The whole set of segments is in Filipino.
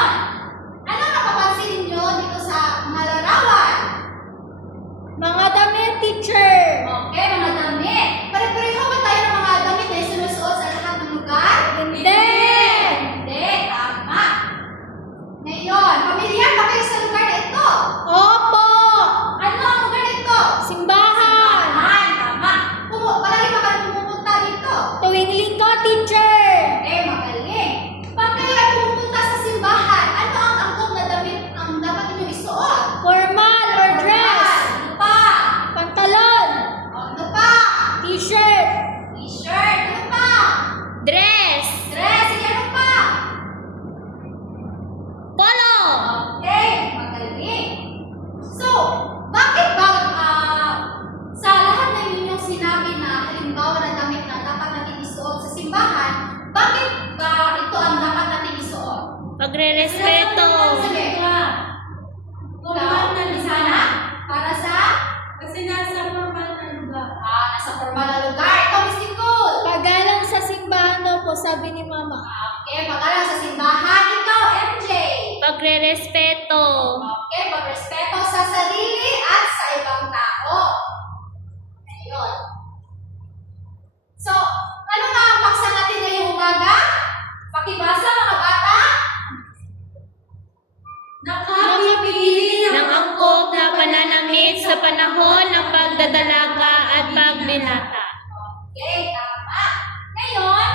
Ngayon, ano napapansin ninyo dito sa mga larawan? Mga damit, teacher. Okay, mga damit. Pare-pareho ba tayo ng mga damit na isinusuot sa lahat ng lugar? Hindi. Hindi, tama. Ngayon, pamilyar ba kayo sa lugar na ito? Opo. Ano ang lugar na ito? Simbahan. Tama. Palagi ba kayo pumupunta dito? Tuwing linggo, teacher. Okay, magaling. Pag kayo ay pumupunta sa simbahan, ano ang angkop na damit ang dapat ninyong isuot? Formal or dress. Ano pa? Pantalon. Ano pa? T-shirt. T-shirt. Ano pa? Dress. Dress. Sige, ano pa? Polo. Okay, magaling. So, bakit ba sa lahat ng inyong sinabi na halimbawa na damit na dapat natin isuot sa simbahan, bakit ba ito ang dapat natin isuot? Pagre-respeto. Sige. Formal na sana para sa Kasi nasa formal na lugar. nasa formal na lugar. Ito, Miss Nicole. Pagalang sa simbahan daw po, sabi ni Mama. Okay, pagkalang sa simbahan. Ikaw, MJ. Pagre-respeto. Okay, pagrespeto sa sarili at sa ibang tao. Ayun. So, ano nga ang paksa natin ngayong umaga? Pakibasa, mga bata. Nakapipili Ng angkop na pananamit sa panahon ng pagdadalaga at pagbinata. Okay, tama. Ngayon,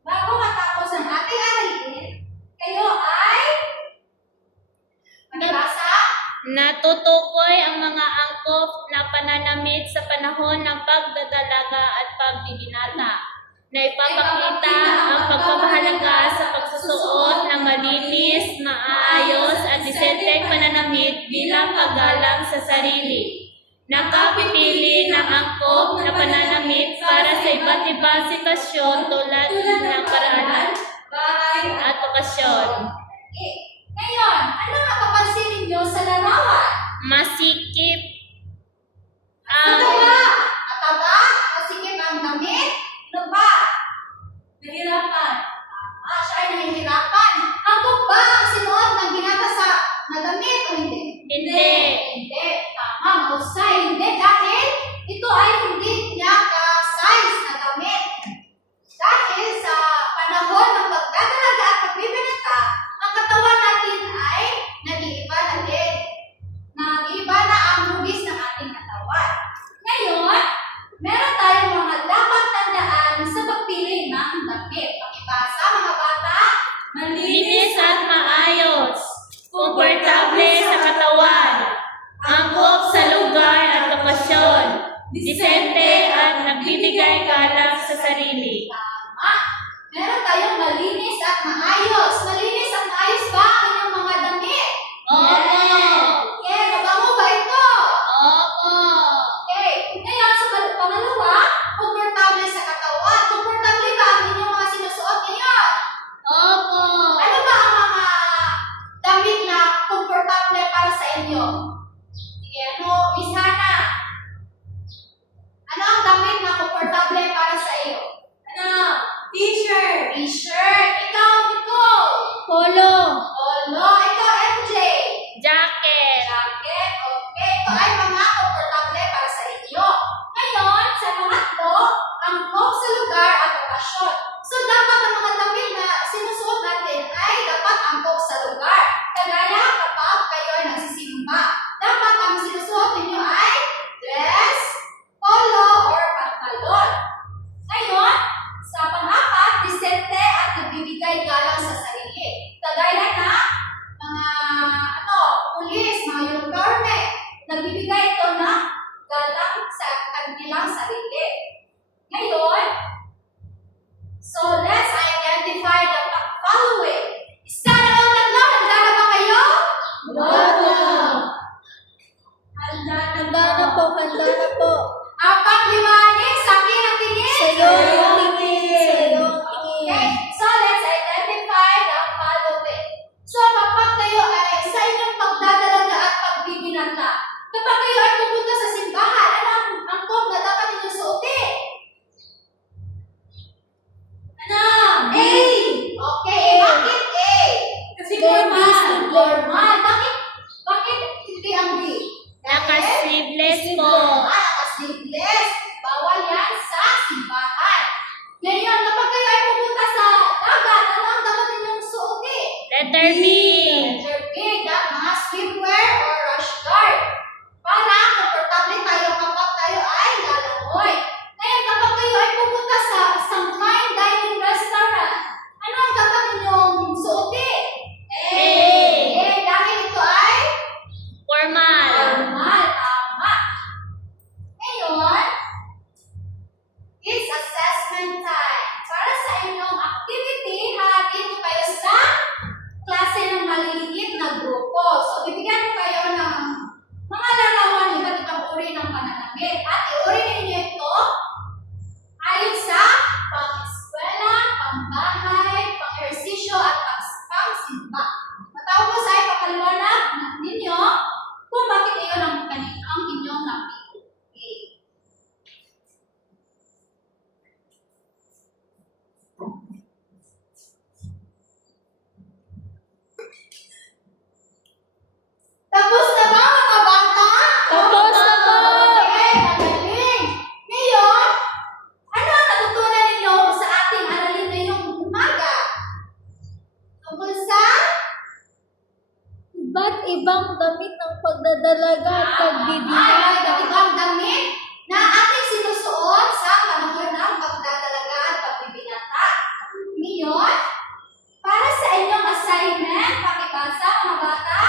bago matapos ang ating aralin, kayo ay pakibasa. Natutukoy ang mga angkop na pananamit sa panahon ng pagdadalaga at pagbibinata na ipapakita ang pagpapahalaga sa pagsusuot ng malinis, maayos at disenteng pananamit bilang paggalang sa sarili. Nakapipili ng angkop na pananamit para sa iba't ibang sitwasyon tulad ng paraanan Bahay at okasyon. Okay. Ngayon, ano napapansin ninyo sa larawan? Masikip Ano ang ba? Mataba? Masikip ang damit? Ano ba? Nahirapan. Siya ay nahihirapan. Ako ba ang sinuot ng binata sa damit o hindi? Hindi. Hindi. Tama, mahusay. Hindi dahil ito ay hindi niya ka-size na damit. Dahil sa panahon ng pagdadalaga at pagbibinata, ang katawan natin ay nag-iiba na din. Nag-iiba na ang hugis ng ating katawan. Ngayon, meron tayong mga dapat tandaan sa pagpili ng damit. Pakibasa, mga bata. linis at maayos, komportable sa katawan, angkop sa lugar at okasyon, disente at nagbibigay galang sa sarili. Tama. Meron tayong malinis at maayos. Malinis at maayos ba ang inyong mga damit? Opo. Yeah, mabango ba ito? Opo. Okay. Ngayon, sa pangalawa, komportable sa katawan. Komportable ba ang inyong mga sinusuot ngayon? Opo. Ano ba ang mga damit na komportable para sa inyo? Sige, Miss Hana? Ano ang damit na komportable para sa iyo? Ano? T-shirt. T-shirt. Ikaw, Nicole. Polo. Polo. Ikaw, MJ. Jacket. Jacket. Okay. Ito ay mga komportable para sa inyo. Ngayon, sa pangatlo, angkop sa lugar at okasyon. So, dapat ang mga damit na sinusuot natin ay dapat angkop sa lugar. Kagaya kapag kayo ay nagsisimba, dapat ang sinusuot ninyo ay dress, polo, or pantalon. Ngayon, sa pang-apat, disente at nagbibigay galang sa sarili. Kagaya na mga pulis, mga uniforme, nagbibigay ito ng galang sa kanilang sarili. Ngayon, so let's identify the following. Isa na lang tatlo, handa na ba kayo? Opo. Handa Handa na po, handa na po. Apat, lima, anim, sa akin ang tingin. Sa'yo ang tingin. Sa'yo ang Okay, tingin. so let's identify the following. So kapag kayo ay sa inyong pagdadalaga at pagbibinata, kapag kayo ay pupunta sa simbahan, ano ang angkop na dapat inyong suotin? ibang damit ng pagdadalaga at Iba't ibang damit na ating sinusuot sa panahon ng pagdadalaga at pagbibinata. Ngayon, para sa inyong assignment, pakibasa mga bata.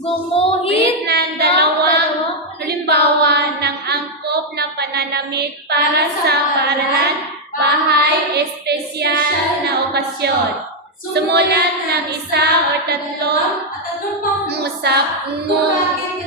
Gumuhit ng dalawang halimbawa ng angkop na pananamit para sa paaralan, bahay, espesyal na okasyon. Sumulat ng isa o tatlong at tatlong pang ngusap kung bakit